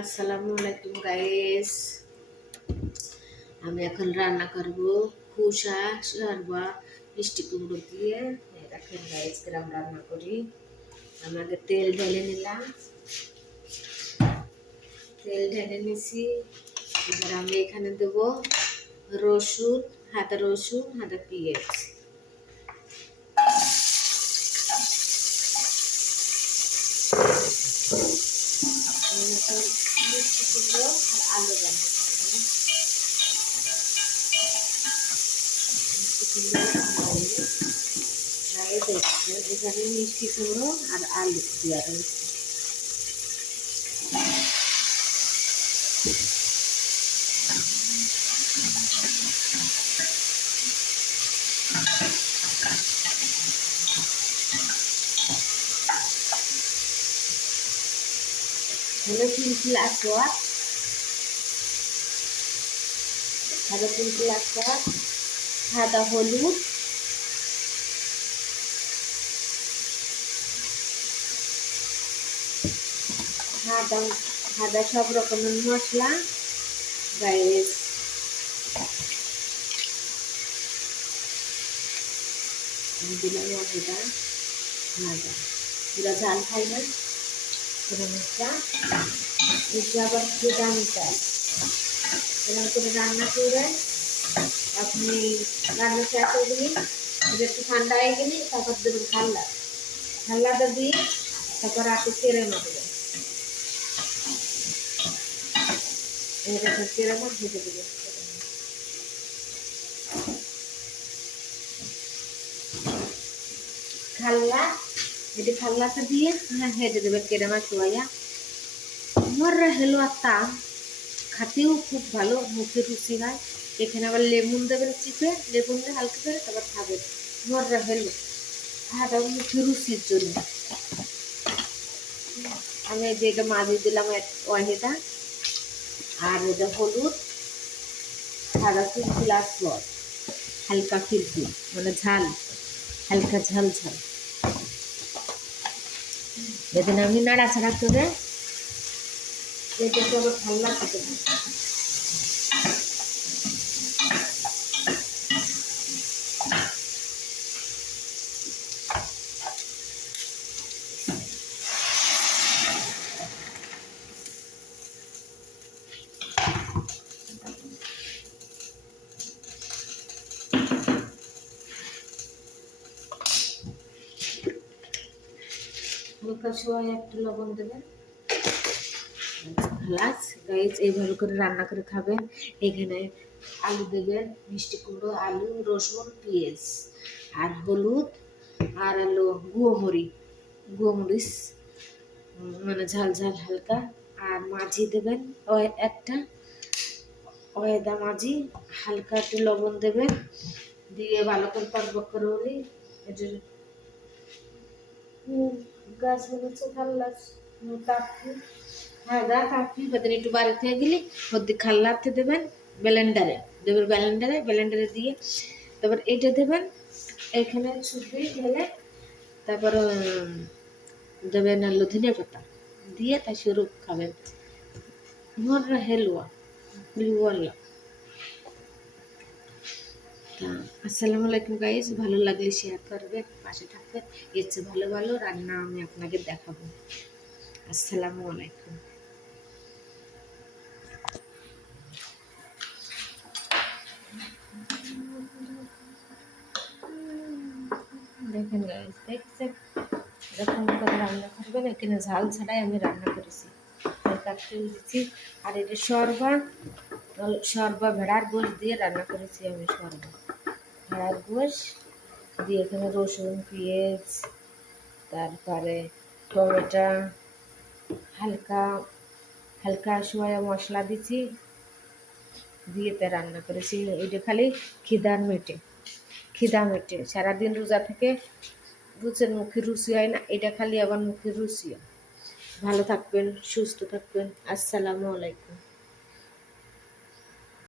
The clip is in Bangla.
আসসালামু আলাইকুম গাইস। আমি এখন রান্না করব খুশা শর্বা মিষ্টি কুমড়ো দিয়ে। দেখেন গাইস কিরম রান্না করি। আমি আগে তেল ঢেলে নিলাম, তেল ঢেলে নিছি। এবার আমি এখানে দেব রসুন, আদা পেঁয়াজ। মিষ্টি কুমড়ো আর আলু রান্না করবো। এখানে মিষ্টি কুমড়ো আর আলু দেওয়া রয়েছে। হলো 3 গ্লাস ওয়াট, সাদা হলুদ, সাদা সব রকমের মশলা গাইস। দিলাম মশলা ভাজা, পুরা ঝাল খাই না পুরো মশলা। এটা আবার দামি চাই, এরকম করে রান্না করে আপনি রান্না শেষ হয়ে গেলে একটু ঠান্ডা হয়ে গেলে তারপর দেবেন ঠান্ডাটা দিয়ে তারপর আপনি কেড়ে নেবেন। এরকম কেড়ে মাছ ভেজে দেবেন। খাল্লাটা দিয়ে হেঁটে দেবেন কেড়ে মাছ ধোয়া। আমার হেলো একটা খাতেও খুব ভালো, মুখে রুচি হয়। এখানে আবার লেবুন দেবেন, চিপে লেবুন দিয়ে হালকা করে তারপর খাবেন। মররা হেলো খাওয়া মুখে রুচির জন্য। আমি যেটা মাঝে দিলাম ওয়াহিটা, আর এটা হলুদ, সাদা 3 গ্লাস জল, হালকা ফিরফির মানে ঝাল, হালকা ঝাল ঝাল। এখানে আমি নাড়াচাড়া করে এটাকে আবার ঠান্ডা খেতে দিই। হালকা সময় একটু লবণ দেবেন। গ্লাস গাইস এইভাবে করে রান্না করে খাবেন। এখানে আলু দেবেন, মিষ্টি কুমড়ো, আলু, রসুন, পেঁয়াজ আর হলুদ আর হলো গুঁড়োমরিচ মানে ঝাল ঝাল হালকা। আর মাঝি দেবেন একটা ওয়েদা মাঝি, হালকা একটু লবণ দেবেন, দিয়ে ভালো করে টকবক করে হলে এটার গাছ হচ্ছে খাল্লাস কাপি। হ্যাঁ গা কাপি বেতন একটু বাড়িতে হয়ে গেলে হদ্দি খাল্লাতে দেবেন, ব্লেন্ডারে দিয়ে তারপর এটা দেবেন। এখানে ছুটি ঢেলে তারপর দেবেন হলো ধনিয়া পাতা দিয়ে তাই শুরু খাবেন। মররা হেলুয়া লিওয়াল্লা। আসসালামু আলাইকুম গাইস, ভালো লাগলে শেয়ার করবেন, পাশে থাকবেন। এর চেয়ে ভালো ভালো রান্না আমি আপনাকে দেখাবো। আসসালামু আলাইকুম। দেখেন গাইস, দেখছেন এরকম করে রান্না করবেন। এখানে ঝাল ছাড়াই আমি রান্না করেছি, কাটতে দিচ্ছি। আর এটা সরবা ভেড়ার গোশ দিয়ে রান্না করেছি আমি। ভেড়ার গোশ দিয়ে এখানে রসুন, পেঁয়াজ, তারপরে টমেটো, হালকা হালকা সয়া মশলা দিচ্ছি, দিয়ে তা রান্না করেছি। এটা খালি খিদা মেটে সারাদিন রোজা থেকে বুঝছেন মুখে রুচি হয় না, এটা খালি আবার মুখে রুচি হয়। ভালো থাকবেন, সুস্থ থাকবেন। আসসালামু আলাইকুম।